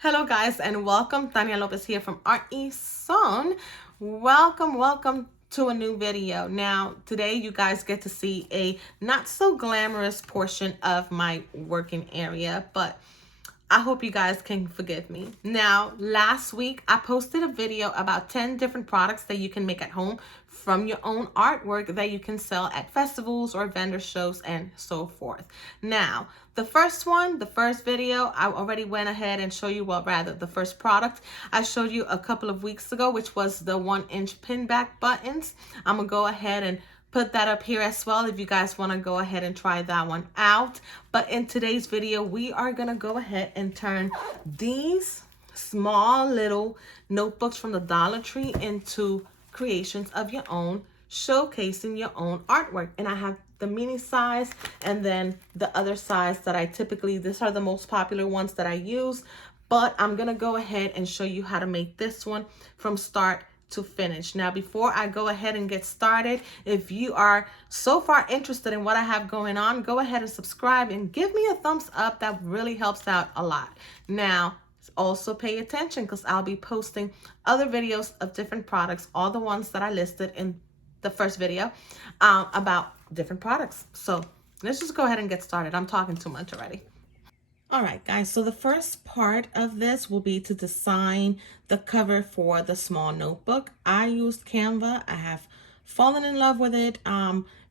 Hello guys and welcome. Tania Lopez here from Art Son. Welcome to a new video. Now today you guys get to see a not so glamorous portion of my working area, but I hope you guys can forgive me. Now, last week I posted a video about 10 different products that you can make at home from your own artwork that you can sell at festivals or vendor shows and so forth. Now, the first video, I already went ahead and showed you, well, rather the first product I showed you a couple of weeks ago, which was the 1-inch pin back buttons. I'm gonna go ahead and put that up here as well if you guys want to go ahead and try that one out. But in today's video, we are going to go ahead and turn these small little notebooks from the Dollar Tree into creations of your own, showcasing your own artwork. And I have the mini size and then the other size that I typically, these are the most popular ones that I use, but I'm going to go ahead and show you how to make this one from start to finish. Now, before I go ahead and get started, if you are so far interested in what I have going on, go ahead and subscribe and give me a thumbs up. That really helps out a lot. Now, also pay attention because I'll be posting other videos of different products, all the ones that I listed in the first video about different products. So let's just go ahead and get started. I'm talking too much already. All right, guys, so the first part of this will be to design the cover for the small notebook. I used Canva. I have fallen in love with it.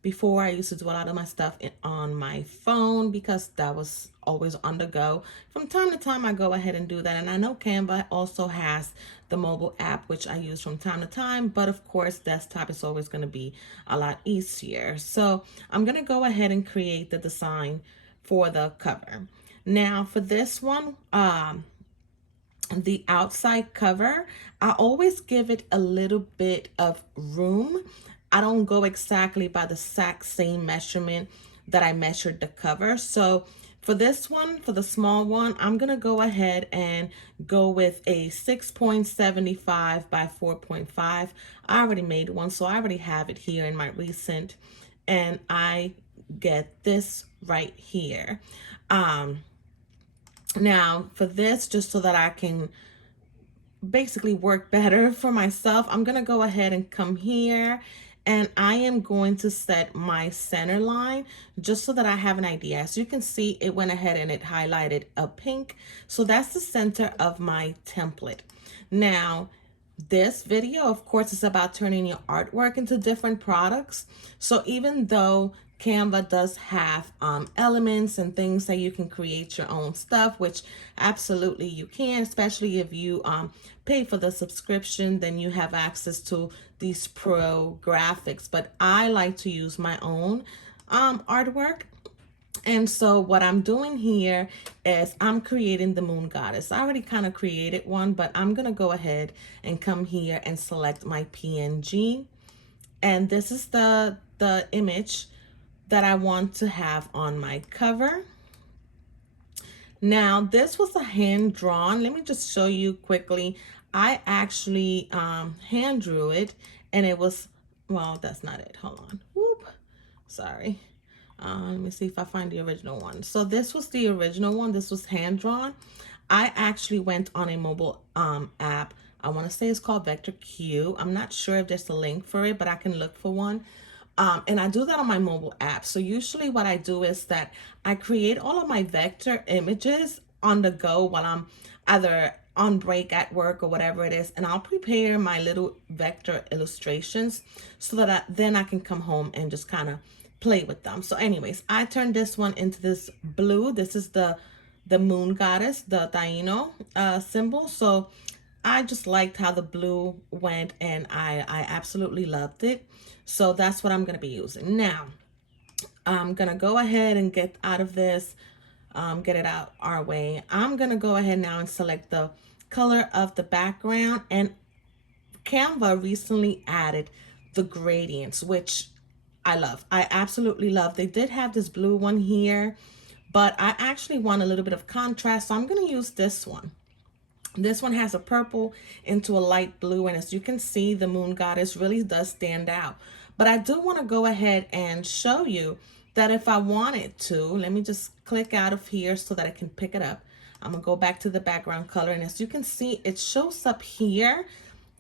Before I used to do a lot of my stuff on my phone because that was always on the go. From time to time, I go ahead and do that. And I know Canva also has the mobile app, which I use from time to time. But of course, desktop is always going to be a lot easier. So I'm going to go ahead and create the design for the cover. Now for this one, the outside cover, I always give it a little bit of room. I don't go exactly by the exact same measurement that I measured the cover. So for this one, for the small one, I'm going to go ahead and go with a 6.75 by 4.5. I already made one, so I already have it here in my recent, and I get this right here. Now for this, just so that I can basically work better for myself, I'm going to go ahead and come here and I am going to set my center line just so that I have an idea. As you can see, it went ahead and it highlighted a pink. So that's the center of my template. Now, this video, of course, is about turning your artwork into different products. So even though Canva does have elements and things that you can create your own stuff, which absolutely you can, especially if you pay for the subscription, then you have access to these pro graphics. But I like to use my own artwork. And so what I'm doing here is I'm creating the moon goddess. I already kind of created one, but I'm going to go ahead and come here and select my PNG. And this is the image that I want to have on my cover. Now, this was a hand drawn. Let me just show you quickly. I actually hand drew it, and it was, well, that's not it. Hold on. Whoop. Sorry. Let me see if I find the original one. So this was the original one. This was hand drawn. I actually went on a mobile app. I want to say it's called Vector Q. I'm not sure if there's a link for it, but I can look for one. And I do that on my mobile app. So usually what I do is that I create all of my vector images on the go while I'm either on break at work or whatever it is. And I'll prepare my little vector illustrations so that then I can come home and just kind of play with them. So anyways, I turned this one into this blue. This is the moon goddess, the Taino symbol. So I just liked how the blue went, and I absolutely loved it. So that's what I'm going to be using. Now, I'm going to go ahead and get out of this, get it out our way. I'm going to go ahead now and select the color of the background. And Canva recently added the gradients, which I love. I absolutely love. They did have this blue one here, but I actually want a little bit of contrast. So I'm going to use this one. This one has a purple into a light blue, and as you can see, the moon goddess really does stand out. But I do want to go ahead and show you that if I wanted to, let me just click out of here so that I can pick it up. I'm gonna go back to the background color, and as you can see, it shows up here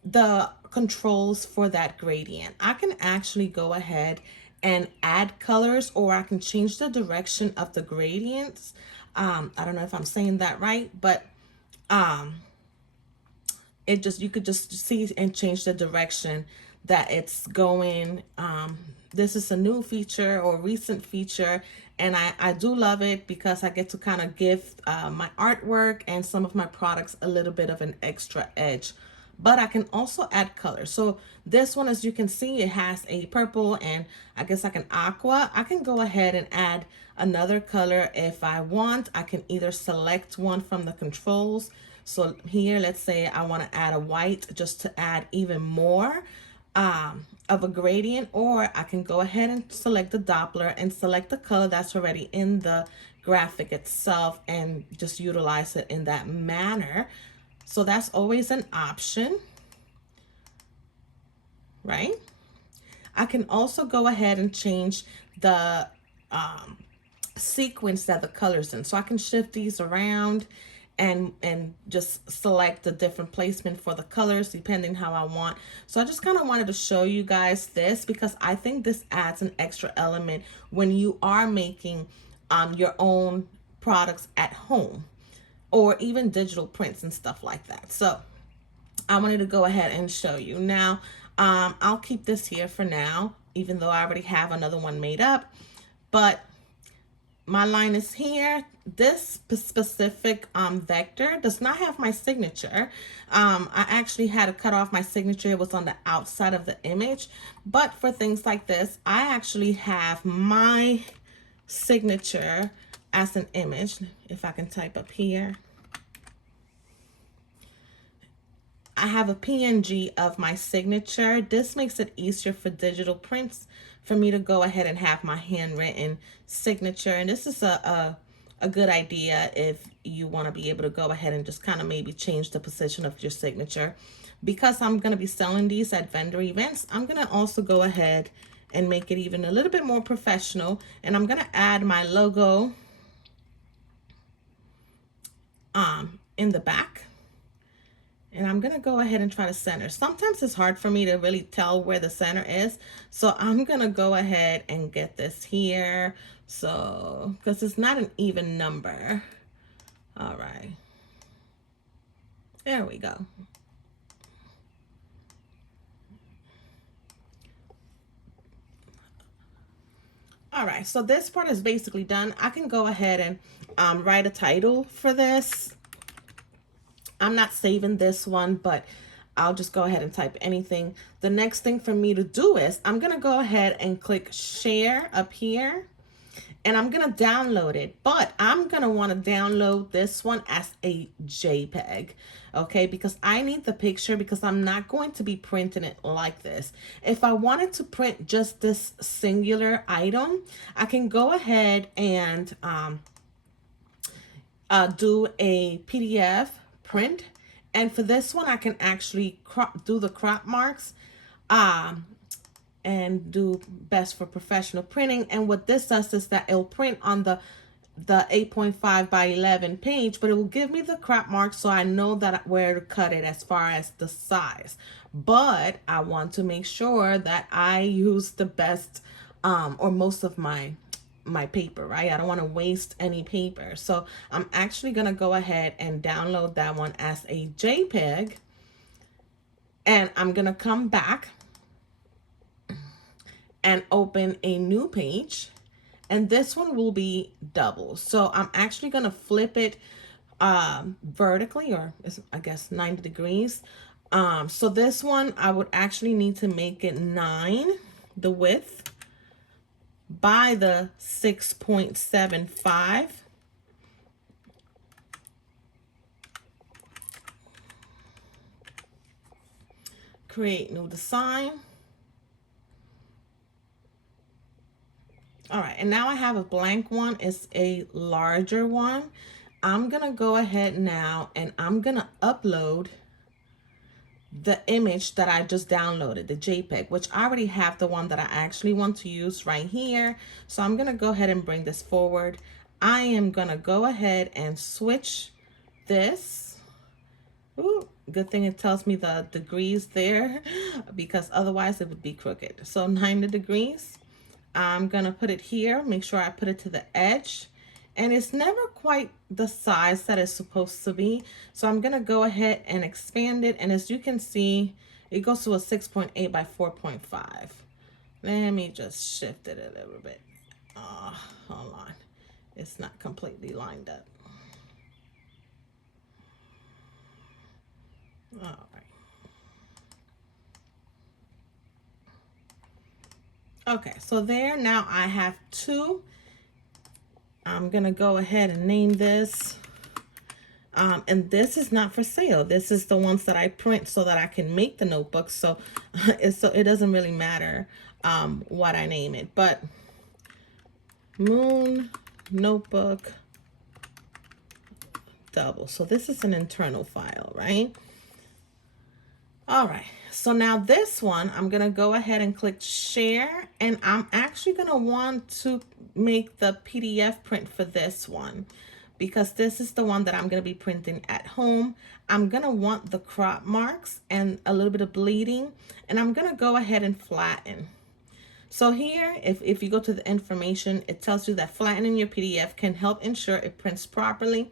the controls for that gradient. I can actually go ahead and add colors, or I can change the direction of the gradients. I don't know if I'm saying that right, but you could just see and change the direction that it's going. This is a new feature or recent feature, and I do love it because I get to kind of give my artwork and some of my products a little bit of an extra edge. But I can also add color. So this one, as you can see, it has a purple and I guess like an aqua. I can go ahead and add another color if I want. I can either select one from the controls. So here, let's say I want to add a white just to add even more of a gradient, or I can go ahead and select the Doppler and select the color that's already in the graphic itself and just utilize it in that manner. So that's always an option, right? I can also go ahead and change the sequence that the color's in. So I can shift these around and just select the different placement for the colors depending how I want. So I just kind of wanted to show you guys this because I think this adds an extra element when you are making your own products at home, or even digital prints and stuff like that. So I wanted to go ahead and show you. Now, I'll keep this here for now, even though I already have another one made up, but my line is here. This specific vector does not have my signature. I actually had to cut off my signature. It was on the outside of the image, but for things like this, I actually have my signature as an image. If I can type up here, I have a PNG of my signature. This makes it easier for digital prints for me to go ahead and have my handwritten signature. And this is a good idea if you want to be able to go ahead and just kind of maybe change the position of your signature. Because I'm going to be selling these at vendor events, I'm going to also go ahead and make it even a little bit more professional. And I'm going to add my logo in the back. And I'm going to go ahead and try to center. Sometimes it's hard for me to really tell where the center is. So I'm going to go ahead and get this here. So, because it's not an even number. All right. There we go. All right. So this part is basically done. I can go ahead and write a title for this. I'm not saving this one, but I'll just go ahead and type anything. The next thing for me to do is I'm going to go ahead and click share up here, and I'm going to download it, but I'm going to want to download this one as a JPEG, okay? Because I need the picture because I'm not going to be printing it like this. If I wanted to print just this singular item, I can go ahead and do a PDF print, and for this one I can actually do the crop marks and do best for professional printing. And what this does is that it'll print on the 8.5 by 11 page, but it will give me the crop marks so I know that where to cut it as far as the size. But I want to make sure that I use the best or most of my paper, right? I don't want to waste any paper. So I'm actually going to go ahead and download that one as a JPEG. And I'm going to come back and open a new page. And this one will be double. So I'm actually going to flip it vertically, or I guess 90 degrees. So this one, I would actually need to make it 9, the width, by the 6.75. Create new design. All right, and now I have a blank one. It's a larger one. I'm gonna go ahead now and I'm gonna upload the image that I just downloaded, the JPEG, which I already have the one that I actually want to use right here. So I'm gonna go ahead and bring this forward. I am gonna go ahead and switch this. Ooh, good thing it tells me the degrees there because otherwise it would be crooked. So 90 degrees. I'm gonna put it here, make sure I put it to the edge. And it's never quite the size that it's supposed to be. So I'm gonna go ahead and expand it. And as you can see, it goes to a 6.8 by 4.5. Let me just shift it a little bit. Hold on. It's not completely lined up. All right. Okay, so there, now I have two. I'm gonna go ahead and name this. And this is not for sale. This is the ones that I print so that I can make the notebooks. So, it doesn't really matter what I name it. But Moon Notebook Double. So this is an internal file, right? All right, so now this one, I'm gonna go ahead and click share, and I'm actually gonna want to make the PDF print for this one because this is the one that I'm gonna be printing at home. I'm gonna want the crop marks and a little bit of bleeding, and I'm gonna go ahead and flatten. So here, if you go to the information, it tells you that flattening your PDF can help ensure it prints properly.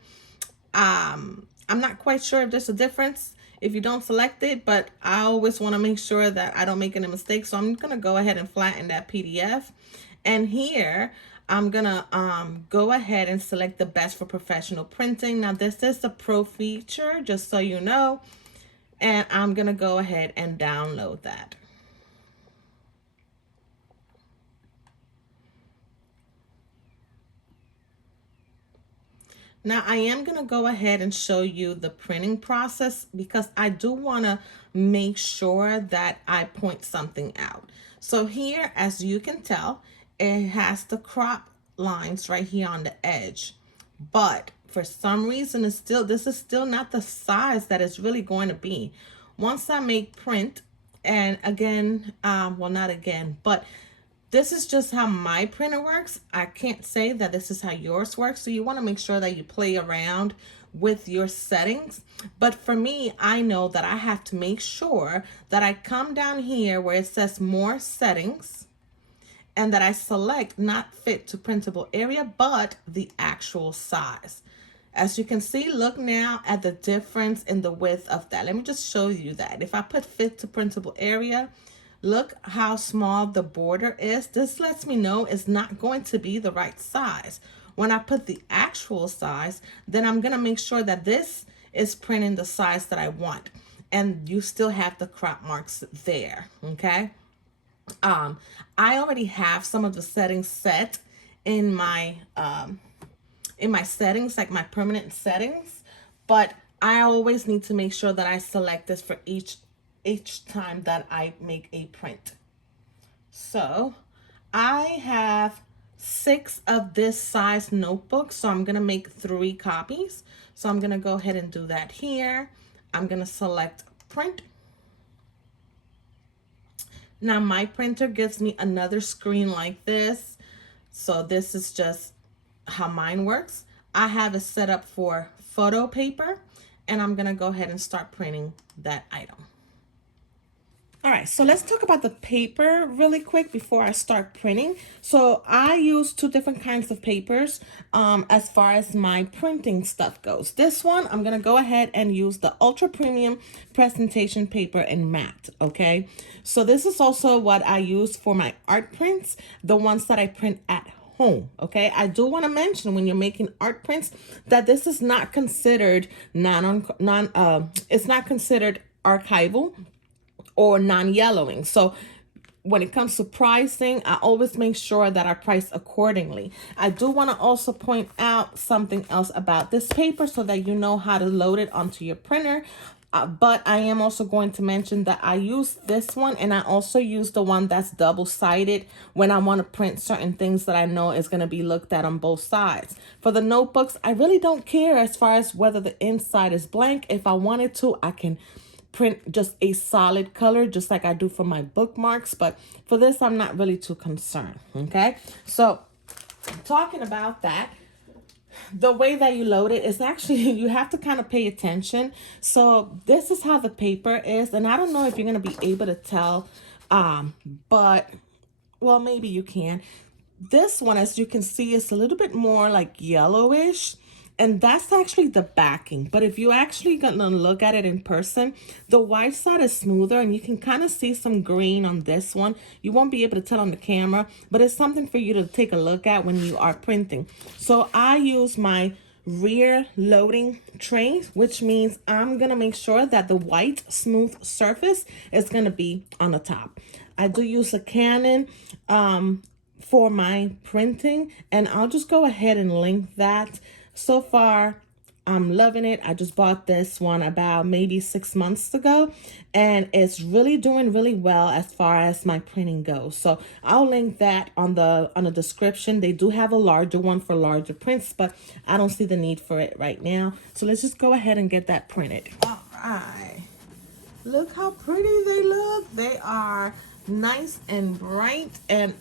I'm not quite sure if there's a difference if you don't select it, but I always want to make sure that I don't make any mistakes. So I'm going to go ahead and flatten that PDF. And here, I'm going to go ahead and select the best for professional printing. Now, this is the Pro feature, just so you know. And I'm going to go ahead and download that. Now I am going to go ahead and show you the printing process because I do want to make sure that I point something out. So here, as you can tell, it has the crop lines right here on the edge. But for some reason, this is still not the size that it's really going to be. Once I make print, and again, well, not again, but this is just how my printer works. I can't say that this is how yours works. So you want to make sure that you play around with your settings. But for me, I know that I have to make sure that I come down here where it says more settings and that I select not fit to printable area, but the actual size. As you can see, look now at the difference in the width of that. Let me just show you that. If I put fit to printable area, look how small the border is. This lets me know it's not going to be the right size. When I put the actual size, then I'm gonna make sure that this is printing the size that I want. And you still have the crop marks there, okay? I already have some of the settings set in my settings, like my permanent settings, but I always need to make sure that I select this for each time that I make a print. So I have 6 of this size notebook, so I'm gonna make 3 copies. So I'm gonna go ahead and do that here. I'm gonna select print. Now my printer gives me another screen like this. So this is just how mine works. I have it set up for photo paper, and I'm gonna go ahead and start printing that item. All right, so let's talk about the paper really quick before I start printing. So I use 2 different kinds of papers as far as my printing stuff goes. This one, I'm gonna go ahead and use the Ultra Premium Presentation Paper in matte, okay? So this is also what I use for my art prints, the ones that I print at home, okay? I do want to mention when you're making art prints that this is not considered it's not considered archival or non-yellowing. So when it comes to pricing, I always make sure that I price accordingly. I do want to also point out something else about this paper so that you know how to load it onto your printer. But I am also going to mention that I use this one, and I also use the one that's double-sided when I want to print certain things that I know is going to be looked at on both sides. For the notebooks, I really don't care as far as whether the inside is blank. If I wanted to, I can print just a solid color just like I do for my bookmarks, but for this I'm not really too concerned, okay? So talking about that, the way that you load it is actually, you have to kind of pay attention. So this is how the paper is, and I don't know if you're going to be able to tell, but well, maybe you can. This one, as you can see, is a little bit more like yellowish, and that's actually the backing. But if you actually gonna look at it in person, the white side is smoother, and you can kind of see some green on this one. You won't be able to tell on the camera, but it's something for you to take a look at when you are printing. So I use my rear loading tray, which means I'm gonna make sure that the white smooth surface is gonna be on the top. I do use a Canon for my printing, and I'll just go ahead and link that. So far, I'm loving it. I just bought this one about maybe 6 months ago, and it's really doing really well as far as my printing goes. So I'll link that on the description. They do have a larger one for larger prints, but I don't see the need for it right now. So let's just go ahead and get that printed. All right. Look how pretty they look. They are nice and bright. And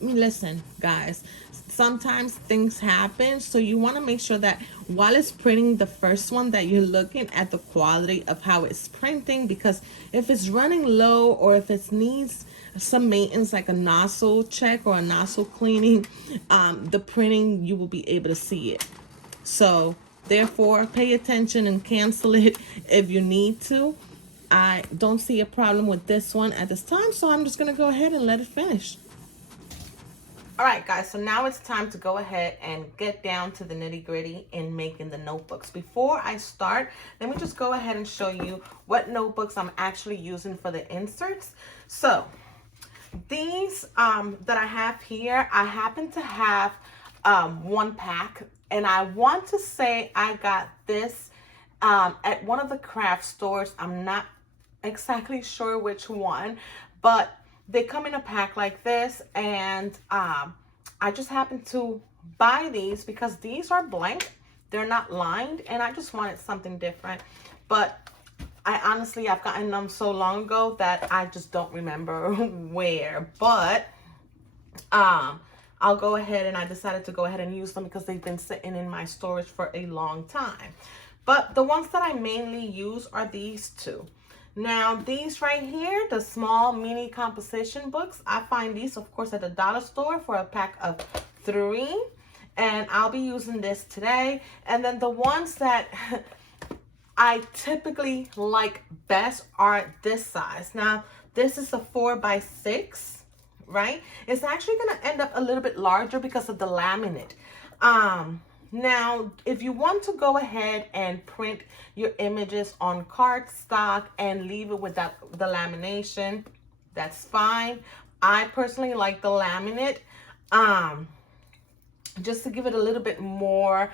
listen, guys, sometimes things happen, so you want to make sure that while it's printing the first one, that you're looking at the quality of how it's printing, because if it's running low or if it needs some maintenance, like a nozzle check or a nozzle cleaning, the printing, you will be able to see it. So therefore, pay attention and cancel it if you need to. I don't see a problem with this one at this time, so I'm just going to go ahead and let it finish. All right, guys, so now it's time to go ahead and get down to the nitty-gritty in making the notebooks. Before I start, let me just go ahead and show you what notebooks I'm actually using for the inserts. So these that I have here, I happen to have one pack, and I want to say I got this at one of the craft stores. I'm not exactly sure which one, but they come in a pack like this, and I just happened to buy these because these are blank, they're not lined, and I just wanted something different. But I've gotten them so long ago that I just don't remember where. But I'll go ahead, and I decided to go ahead and use them because they've been sitting in my storage for a long time. But the ones that I mainly use are these two. Now, these right here, the small mini composition books, I find these, of course, at the dollar store for a pack of 3. And I'll be using this today. And then the ones that I typically like best are this size. Now, this is a 4x6, right? It's actually going to end up a little bit larger because of the laminate. Now, if you want to go ahead and print your images on cardstock and leave it without the lamination, that's fine. I personally like the laminate, just to give it a little bit more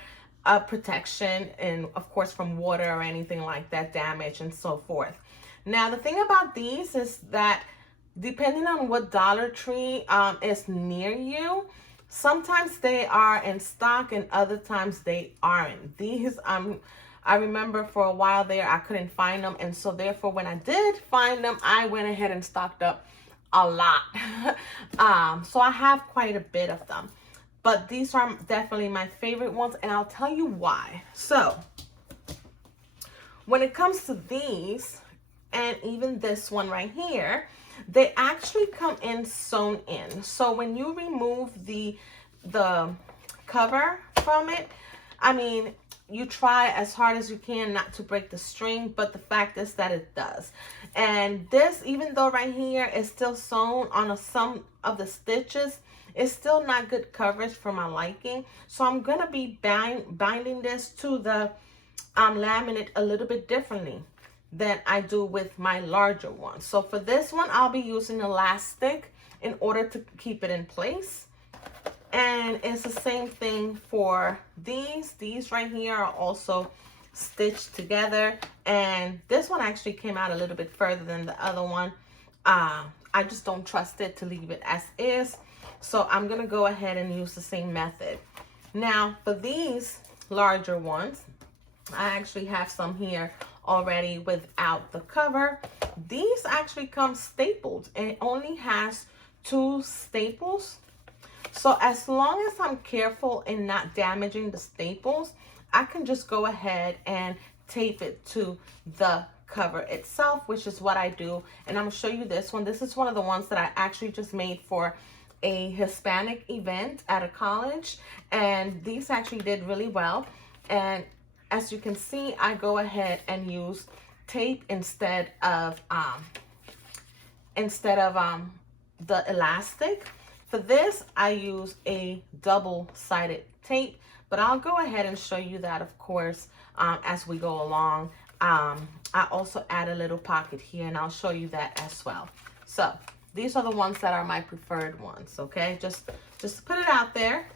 protection, and of course from water or anything like that, damage and so forth. Now, the thing about these is that depending on what Dollar Tree is near you, sometimes they are in stock and other times they aren't. These, I remember for a while there, I couldn't find them. And so therefore, when I did find them, I went ahead and stocked up a lot. So I have quite a bit of them. But these are definitely my favorite ones, and I'll tell you why. So when it comes to these, and even this one right here, they actually come in sewn in. So when you remove the cover from it, I mean, you try as hard as you can not to break the string, but the fact is that it does. And this, even though right here is still sewn on some of the stitches, it's still not good coverage for my liking. So I'm gonna be binding this to the laminate a little bit differently than I do with my larger one. So for this one, I'll be using elastic in order to keep it in place. And it's the same thing for these. These right here are also stitched together. And this one actually came out a little bit further than the other one. I just don't trust it to leave it as is. So I'm gonna go ahead and use the same method. Now, for these larger ones, I actually have some here already without the cover. These actually come stapled, and it only has 2 staples. So as long as I'm careful in not damaging the staples, I can just go ahead and tape it to the cover itself, which is what I do. And I'm gonna show you this one. This is one of the ones that I actually just made for a Hispanic event at a college, and these actually did really well. And as you can see, I go ahead and use tape instead of the elastic. For this, I use a double-sided tape, but I'll go ahead and show you that, of course, as we go along. I also add a little pocket here, and I'll show you that as well. So these are the ones that are my preferred ones, okay? Just to put it out there.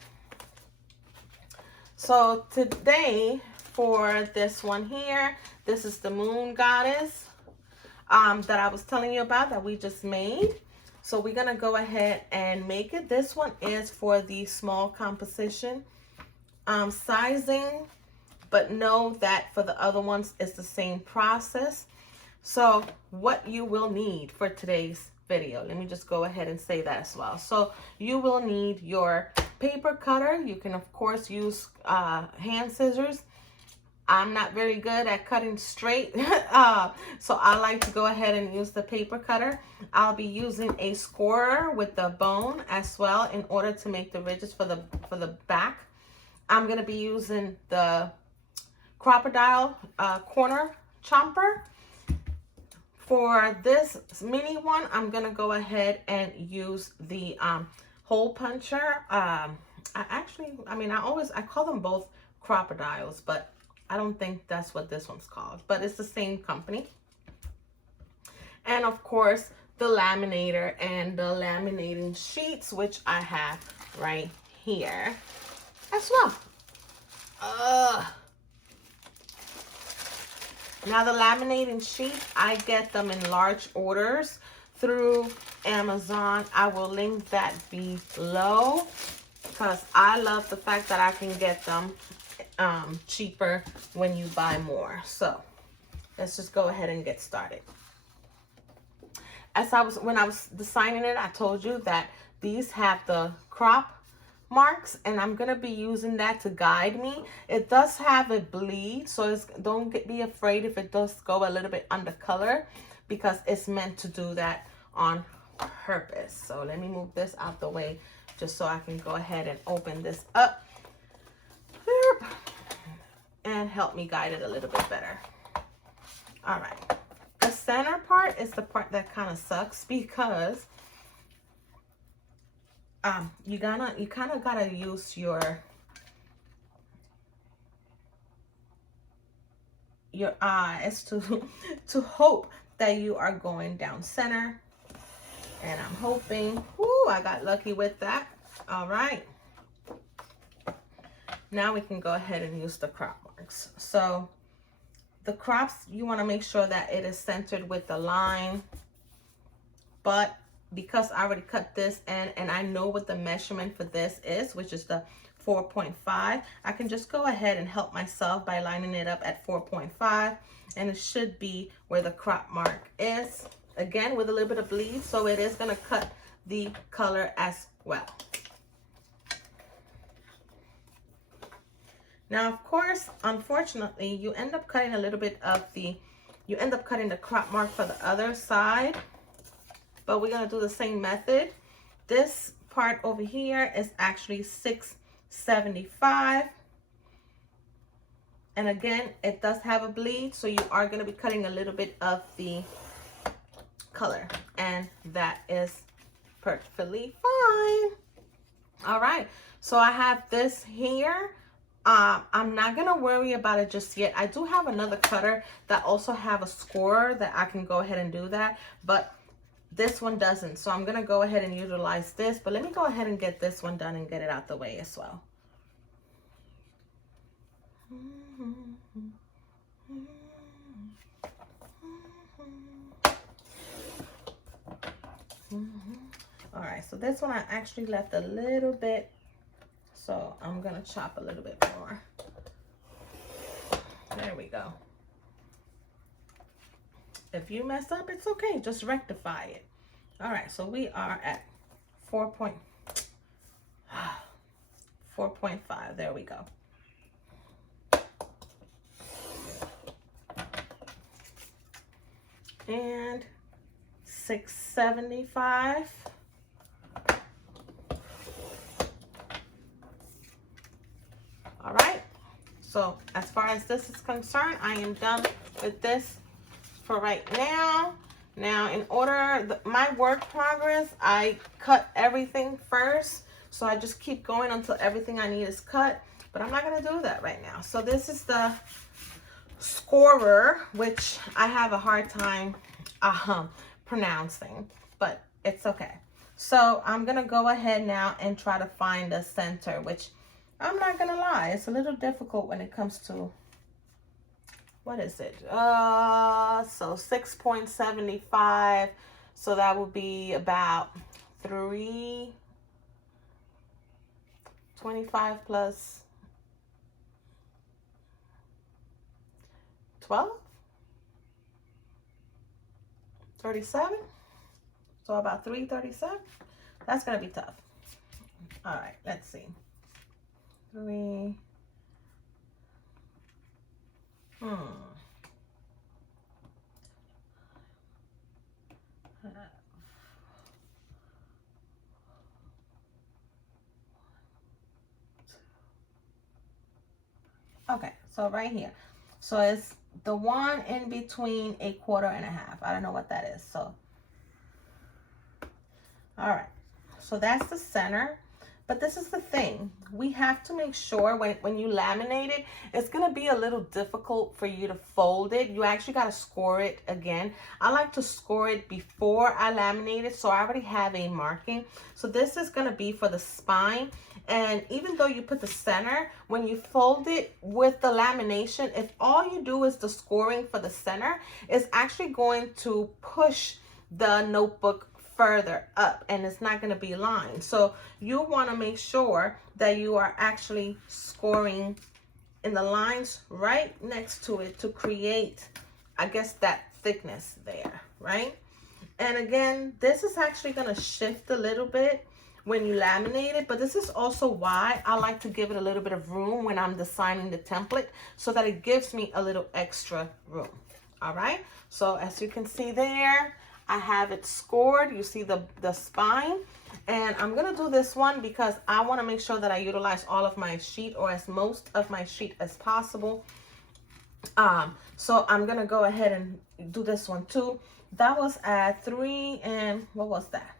So today, for this one here, this is the moon goddess that I was telling you about that we just made. So we're gonna go ahead and make it. This one is for the small composition sizing, but know that for the other ones, it's the same process. So what you will need for today's video, let me just go ahead and say that as well. So you will need your paper cutter. You can of course use hand scissors. I'm not very good at cutting straight, so I like to go ahead and use the paper cutter. I'll be using a scorer with the bone as well in order to make the ridges for the back. I'm gonna be using the crocodile corner chomper. For this mini one, I'm gonna go ahead and use the hole puncher. I call them both crocodiles, but I don't think that's what this one's called, but it's the same company. And of course, the laminator and the laminating sheets, which I have right here as well. Now the laminating sheets, I get them in large orders through Amazon. I will link that below because I love the fact that I can get them cheaper when you buy more. So let's just go ahead and get started. When I was designing it, I told you that these have the crop marks, and I'm gonna be using that to guide me. It does have a bleed, so don't be afraid if it does go a little bit under color, because it's meant to do that on purpose. So let me move this out the way just so I can go ahead and open this up and help me guide it a little bit better. All right, the center part is the part that kind of sucks because you kind of gotta use your eyes to hope that you are going down center, and I'm hoping. Ooh, I got lucky with that. All right, now we can go ahead and use the crop marks. So the crops, you want to make sure that it is centered with the line, but because I already cut this and I know what the measurement for this is, which is the 4.5, I can just go ahead and help myself by lining it up at 4.5, and it should be where the crop mark is, again with a little bit of bleed, so it is going to cut the color as well. Now, of course, unfortunately, you end up cutting a little bit of the crop mark for the other side, but we're gonna do the same method. This part over here is actually 675. And again, it does have a bleed, so you are gonna be cutting a little bit of the color, and that is perfectly fine. All right, so I have this here. I'm not gonna worry about it just yet. I do have another cutter that also have a scorer that I can go ahead and do that, but this one doesn't. So I'm gonna go ahead and utilize this, but let me go ahead and get this one done and get it out the way as well. All right, so this one I actually left a little bit, so I'm gonna chop a little bit more. There we go. If you mess up, it's okay, just rectify it. All right, so we are at 4 point. 4.5. There we go. And 675. All right. So as far as this is concerned, I am done with this for right now. Now, in order, my work progress, I cut everything first. So I just keep going until everything I need is cut. But I'm not going to do that right now. So this is the scorer, which I have a hard time pronouncing, but it's okay. So I'm going to go ahead now and try to find the center, which I'm not going to lie, it's a little difficult when it comes to, what is it? So 6.75. So that would be about 325 plus 12, 37. So about 337. That's going to be tough. All right, let's see. 3. Okay, so right here. So it's the one in between 1/4 and 1/2. I don't know what that is. So, all right. So that's the center. But this is the thing. We have to make sure when you laminate it, it's going to be a little difficult for you to fold it. You actually got to score it again. I like to score it before I laminate it, so I already have a marking. So this is going to be for the spine. And even though you put the center, when you fold it with the lamination, if all you do is the scoring for the center, it's actually going to push the notebook further up and it's not going to be lined. So you want to make sure that you are actually scoring in the lines right next to it to create, I guess, that thickness there, right? And again, this is actually going to shift a little bit when you laminate it, but this is also why I like to give it a little bit of room when I'm designing the template, so that it gives me a little extra room. All right, so as you can see there, I have it scored. You see the spine, and I'm gonna do this one because I want to make sure that I utilize all of my sheet, or as most of my sheet as possible. So I'm gonna go ahead and do this one too. That was at 3 and what was that?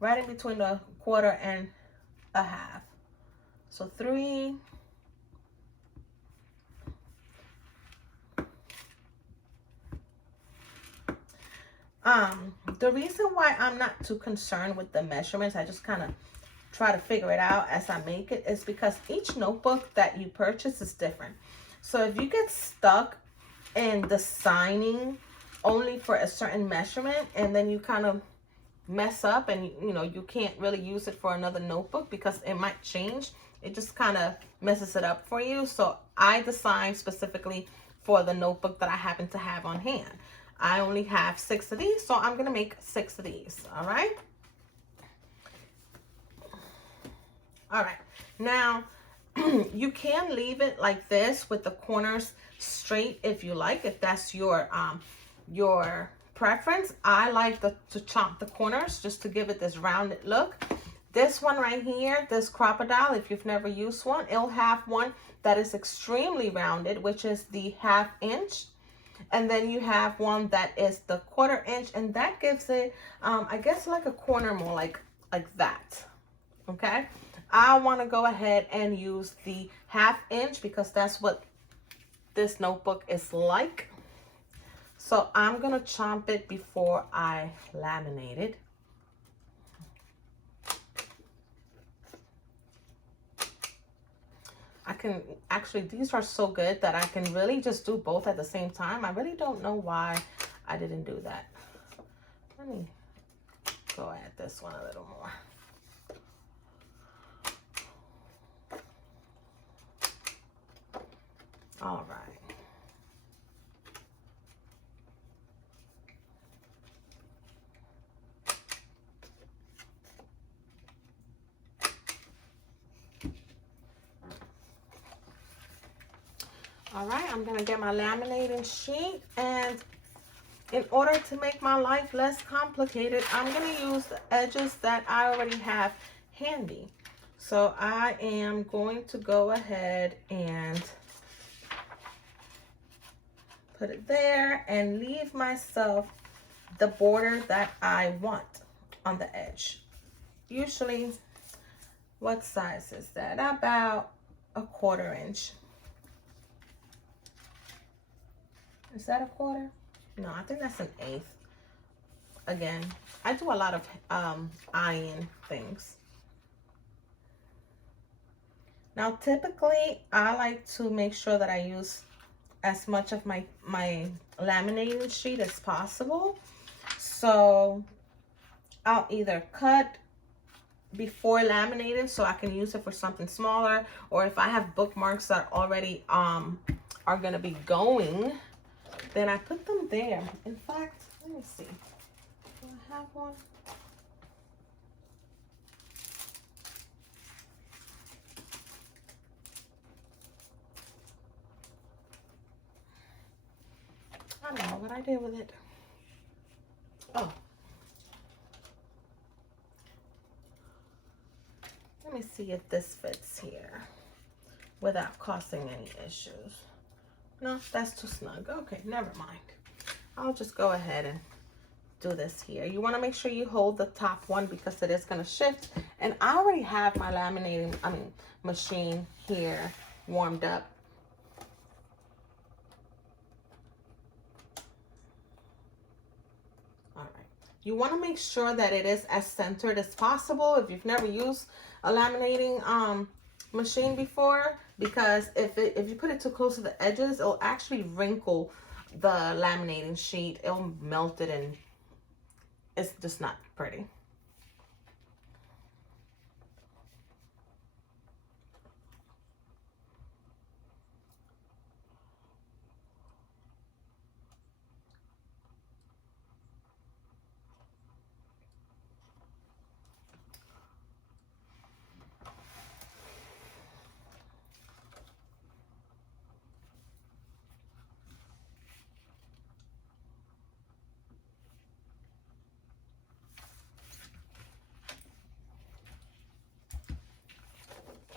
Right in between the 1/4 and 1/2. So 3. The reason why I'm not too concerned with the measurements, I just kind of try to figure it out as I make it, is because each notebook that you purchase is different. So if you get stuck in designing only for a certain measurement and then you kind of mess up and you can't really use it for another notebook because it might change, it just kind of messes it up for you. So I design specifically for the notebook that I happen to have on hand. I only have 6 of these, so I'm gonna make 6 of these. All right, now you can leave it like this with the corners straight if you like, if that's your preference. I like to chop the corners just to give it this rounded look. This one right here, this crocodile, if you've never used one, it'll have one that is extremely rounded, which is the 1/2 inch. And then you have one that is the 1/4 inch, and that gives it, I guess, like a corner more like that. Okay, I want to go ahead and use the 1/2 inch because that's what this notebook is like. So I'm gonna chomp it before I laminate it. I can actually, these are so good that I can really just do both at the same time. I really don't know why I didn't do that. Let me go at this one a little more. All right. All right, I'm gonna get my laminating sheet, and in order to make my life less complicated, I'm gonna use the edges that I already have handy. So I am going to go ahead and put it there and leave myself the border that I want on the edge. Usually, what size is that? About a 1/4 inch. Is that a 1/4? No, I think that's an 1/8. Again, I do a lot of eyeing things. Now, typically, I like to make sure that I use as much of my laminating sheet as possible. So I'll either cut before laminating so I can use it for something smaller, or if I have bookmarks that already are gonna be going, then I put them there. In fact, let me see. Do I have one? I don't know what I did with it. Oh. Let me see if this fits here without causing any issues. No, that's too snug. Okay, never mind. I'll just go ahead and do this here. You want to make sure you hold the top one because it is going to shift. And I already have my laminating, machine here warmed up. All right. You want to make sure that it is as centered as possible if you've never used a laminating machine before, because if you put it too close to the edges, it'll actually wrinkle the laminating sheet. It'll melt it, and it's just not pretty.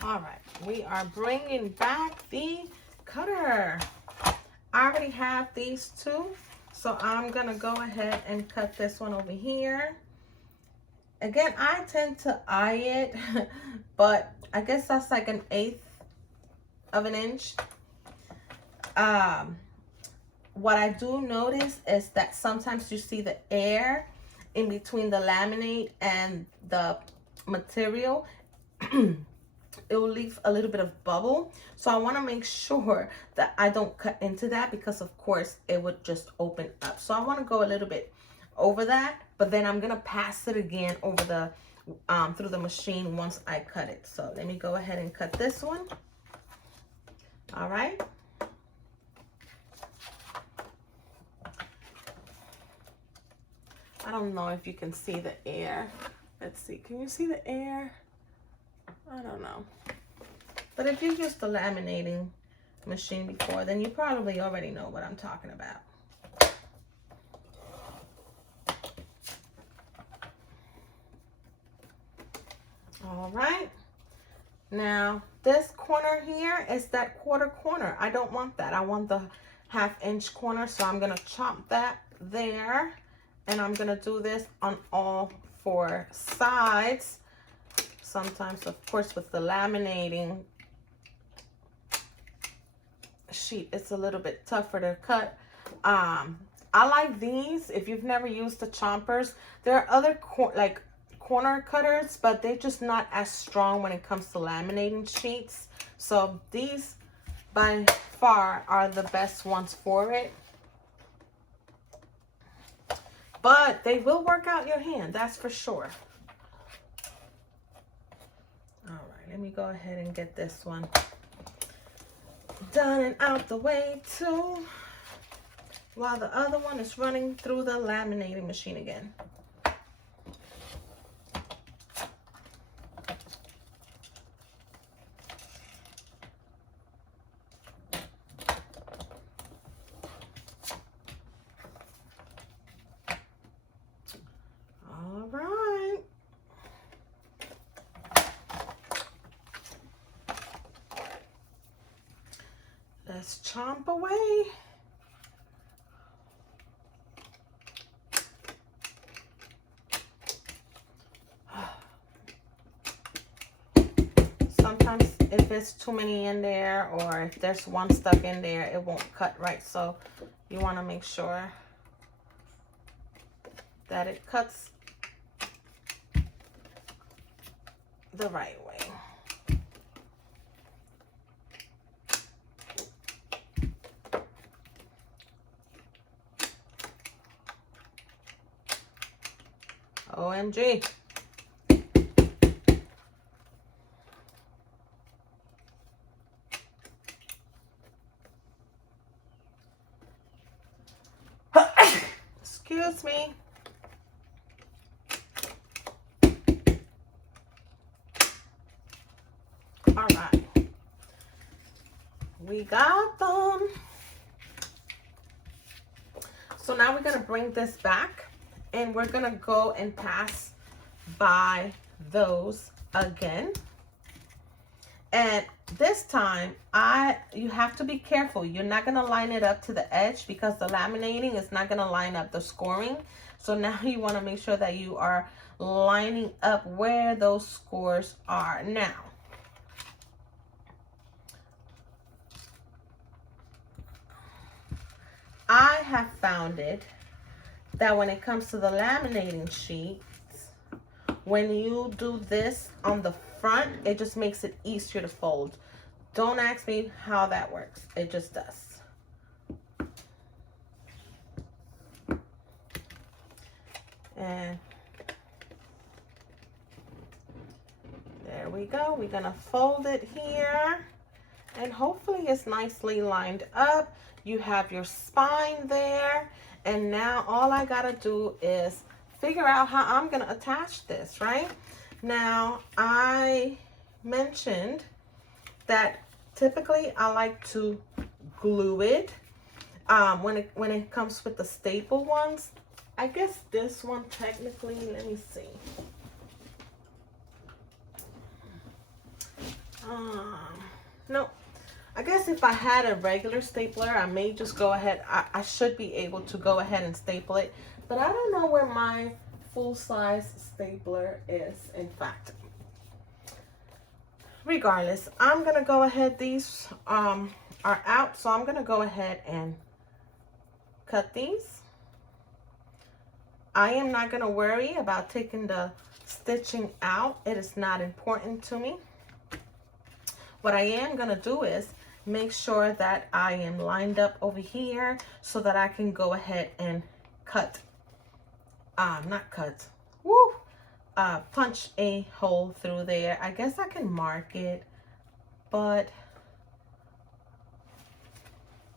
All right, we are bringing back the cutter. I already have these two, so I'm gonna go ahead and cut this one over here. Again, I tend to eye it, but I guess that's like an 1/8 of an inch. What I do notice is that sometimes you see the air in between the laminate and the material. It will leave a little bit of bubble, so I want to make sure that I don't cut into that, because of course it would just open up. So I want to go a little bit over that, but then I'm gonna pass it again over the through the machine once I cut it. So let me go ahead and cut this one. All right. I don't know if you can see the air. Let's see, can you see the air? I don't know. But if you've used the laminating machine before, then you probably already know what I'm talking about. All right. Now, this corner here is that 1/4 corner. I don't want that. I want the 1/2 inch corner, so I'm gonna chop that there. And I'm gonna do this on all 4 sides. Sometimes, of course, with the laminating sheet, it's a little bit tougher to cut. I like these. If you've never used the chompers, there are other corner cutters, but they're just not as strong when it comes to laminating sheets. So these by far are the best ones for it. But they will work out your hand, that's for sure. All right, let me go ahead and get this one done and out the way too, while the other one is running through the laminating machine again. Let's chomp away. Sometimes if there's too many in there, or if there's one stuck in there, it won't cut right. So you want to make sure that it cuts the right way. OMG. Excuse me. All right. We got them. So now we're going to bring this back, and we're going to go and pass by those again. And this time, you have to be careful. You're not going to line it up to the edge, because the laminating is not going to line up the scoring. So now you want to make sure that you are lining up where those scores are. Now, I have found it that when it comes to the laminating sheets, when you do this on the front, it just makes it easier to fold. Don't ask me how that works. It just does. And there we go. We're gonna fold it here, and hopefully it's nicely lined up. You have your spine there, and now all I gotta do is figure out how I'm gonna attach this, right? Now, I mentioned that typically I like to glue it when it comes with the staple ones. I guess this one technically, let me see. No, I guess if I had a regular stapler, I may just go ahead. I should be able to go ahead and staple it, but I don't know where my full-size stapler is, in fact. Regardless, I'm gonna go ahead. These are out, so I'm gonna go ahead and cut these. I am not gonna worry about taking the stitching out. It is not important to me. What I am gonna do is make sure that I am lined up over here so that I can go ahead and cut, punch a hole through there. I guess I can mark it, but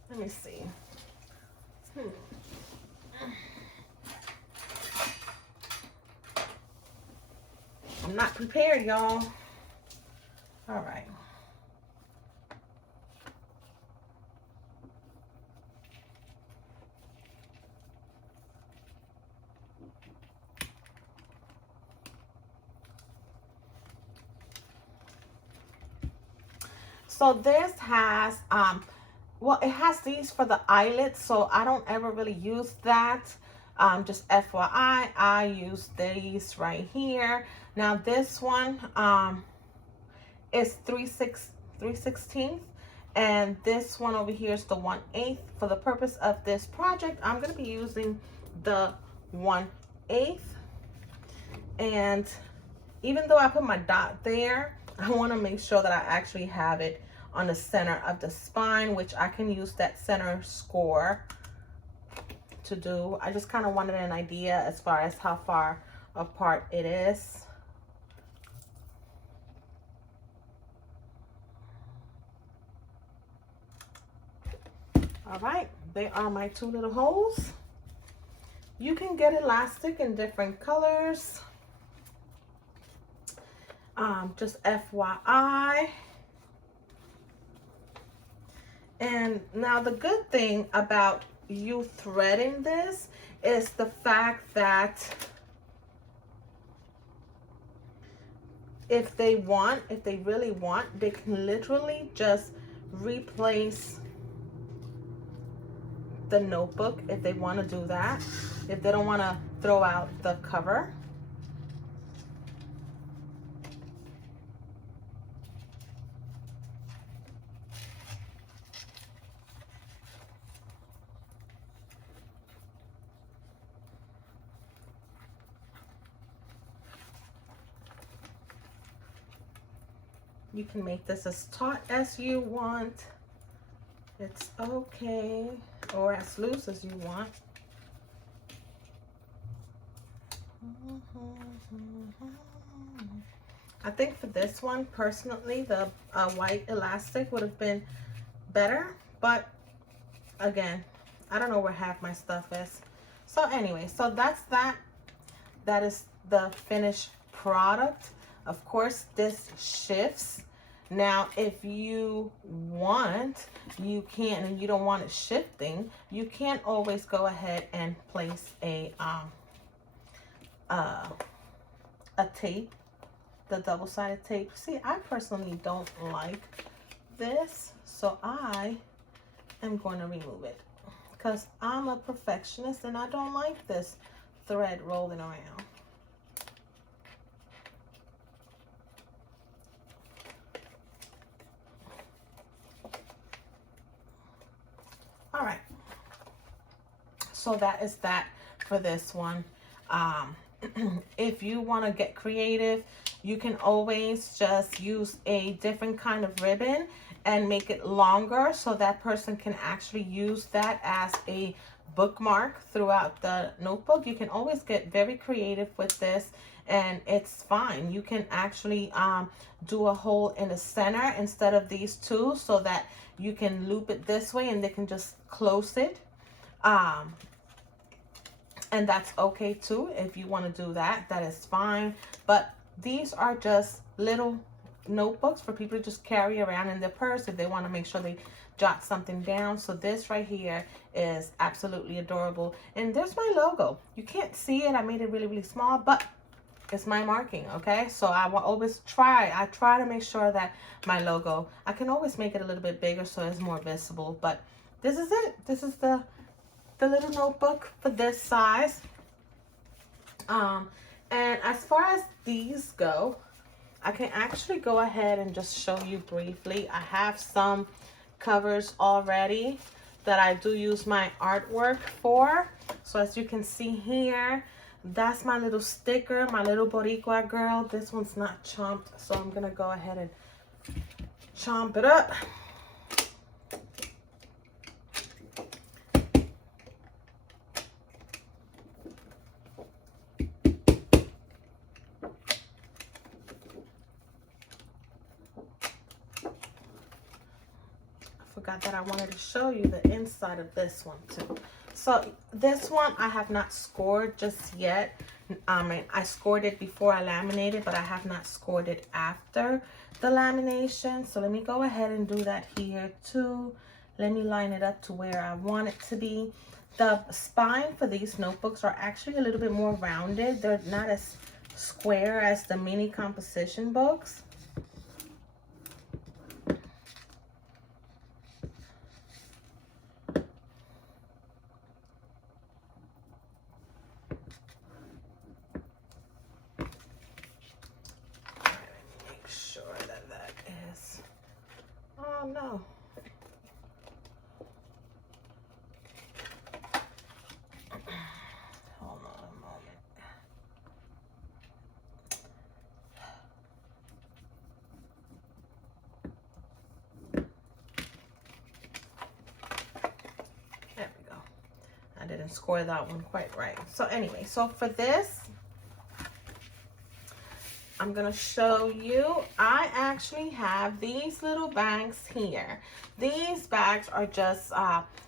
let me see. I'm not prepared, y'all. All right. So this has, well, it has these for the eyelets, so I don't ever really use that. Just FYI, I use these right here. Now this one is 3/16, and this one over here is the 1/8. For the purpose of this project, I'm going to be using the 1/8. And even though I put my dot there, I want to make sure that I actually have it on the center of the spine, which I can use that center score to do. I just kind of wanted an idea as far as how far apart it is. All right, they are my two little holes. You can get elastic in different colors. Just FYI. And now the good thing about you threading this is the fact that if they really want, they can literally just replace the notebook if they want to do that, if they don't want to throw out the cover. You can make this as taut as you want. It's okay. Or as loose as you want. I think for this one, personally, the white elastic would have been better. But again, I don't know where half my stuff is. So anyway, so that's that. That is the finished product. Of course, this shifts. Now, if you want, you can, and you don't want it shifting, you can always go ahead and place a tape, the double-sided tape. See, I personally don't like this, so I am going to remove it because I'm a perfectionist and I don't like this thread rolling around. All right, so that is that for this one. If you want to get creative, you can always just use a different kind of ribbon and make it longer so that person can actually use that as a bookmark throughout the notebook. You can always get very creative with this, and it's fine. You can actually do a hole in the center instead of these two, so that you can loop it this way and they can just close it. And that's okay too. If you want to do that, that is fine. But these are just little notebooks for people to just carry around in their purse if they want to make sure they jot something down. So this right here is absolutely adorable. And there's my logo. You can't see it. I made it really, really small, but it's my marking, okay? So I will always try to make sure that my logo, I can always make it a little bit bigger so it's more visible. But this is it. This is the little notebook for this size. And as far as these go, I can actually go ahead and just show you briefly. I have some covers already that I do use my artwork for. So as you can see here, that's my little sticker, my little Boricua girl. This one's not chomped, so I'm gonna go ahead and chomp it up. Forgot that I wanted to show you the inside of this one too. So this one I have not scored just yet. I scored it before I laminated, but I have not scored it after the lamination. So let me go ahead and do that here too. Let me line it up to where I want it to be. The spine for these notebooks are actually a little bit more rounded. They're not as square as the mini composition books. Oh no. Hold on a moment. There we go. I didn't score that one quite right. So anyway, so for this, I'm gonna show you, I actually have these little bags here. These bags are just,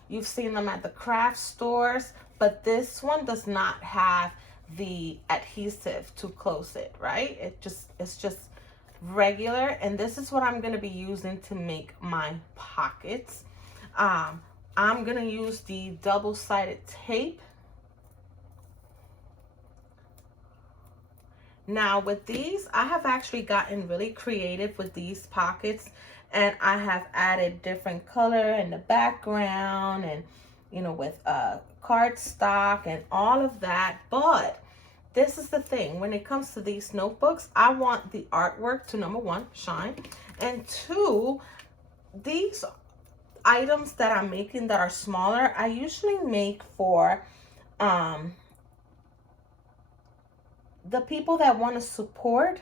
you've seen them at the craft stores, but this one does not have the adhesive to close it, right? It's just regular, and this is what I'm gonna be using to make my pockets. I'm gonna use the double-sided tape. Now with these, I have actually gotten really creative with these pockets, and I have added different color in the background, and you know, with cardstock and all of that. But this is the thing, when it comes to these notebooks, I want the artwork to, number one, shine, and two, these items that I'm making that are smaller, I usually make for the people that want to support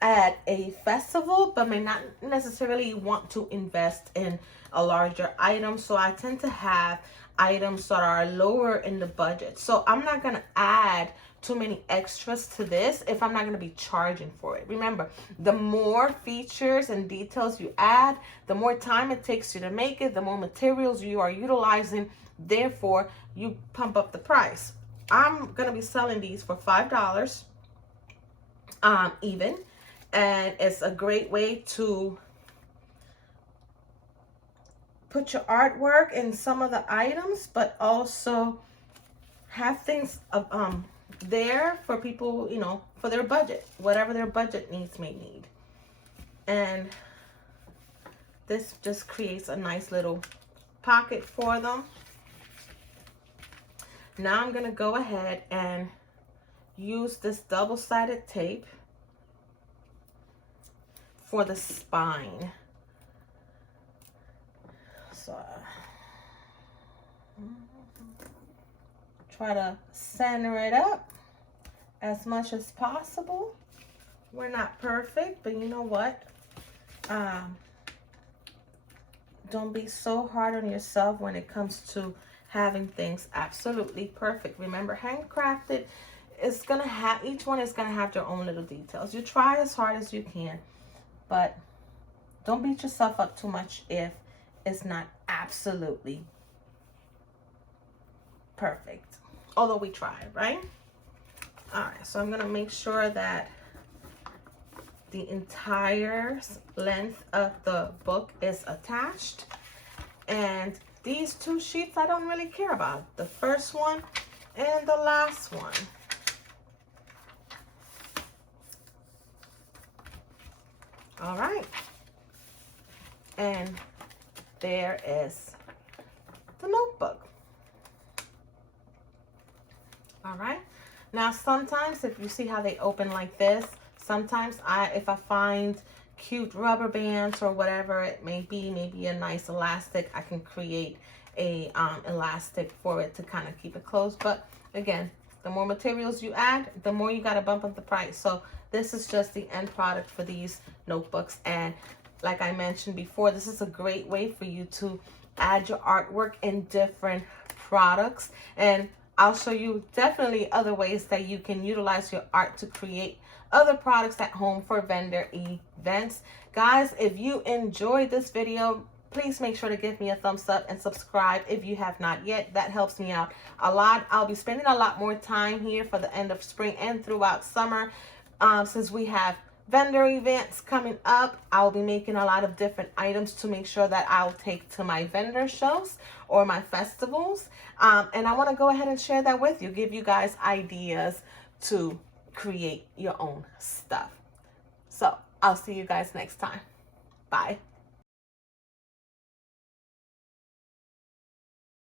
at a festival but may not necessarily want to invest in a larger item. So I tend to have items that are lower in the budget. So I'm not going to add too many extras to this if I'm not going to be charging for it. Remember, the more features and details you add, the more time it takes you to make it, the more materials you are utilizing, therefore you pump up the price. I'm going to be selling these for $5 even, and it's a great way to put your artwork in some of the items, but also have things there for people, you know, for their budget, whatever their budget needs may need. And this just creates a nice little pocket for them. Now I'm gonna go ahead and use this double-sided tape for the spine. So try to center it up as much as possible. We're not perfect, but you know what? Don't be so hard on yourself when it comes to having things absolutely perfect. Remember, handcrafted is gonna have, each one is gonna have their own little details. You try as hard as you can, but don't beat yourself up too much if it's not absolutely perfect. Although we try, right? All right, so I'm gonna make sure that the entire length of the book is attached. And these two sheets I don't really care about. The first one and the last one. All right. And there is the notebook. All right. Now, sometimes if you see how they open like this, sometimes if I find cute rubber bands or whatever it may be, maybe a nice elastic, I can create a elastic for it to kind of keep it closed. But again, the more materials you add, the more you got to bump up the price. So this is just the end product for these notebooks. And like I mentioned before, this is a great way for you to add your artwork in different products. And I'll show you definitely other ways that you can utilize your art to create other products at home for vendor events. Guys, if you enjoyed this video, please make sure to give me a thumbs up and subscribe if you have not yet. That helps me out a lot. I'll be spending a lot more time here for the end of spring and throughout summer. Since we have vendor events coming up, I'll be making a lot of different items to make sure that I'll take to my vendor shows or my festivals. And I want to go ahead and share that with you, give you guys ideas to create your own stuff. So I'll see you guys next time. Bye.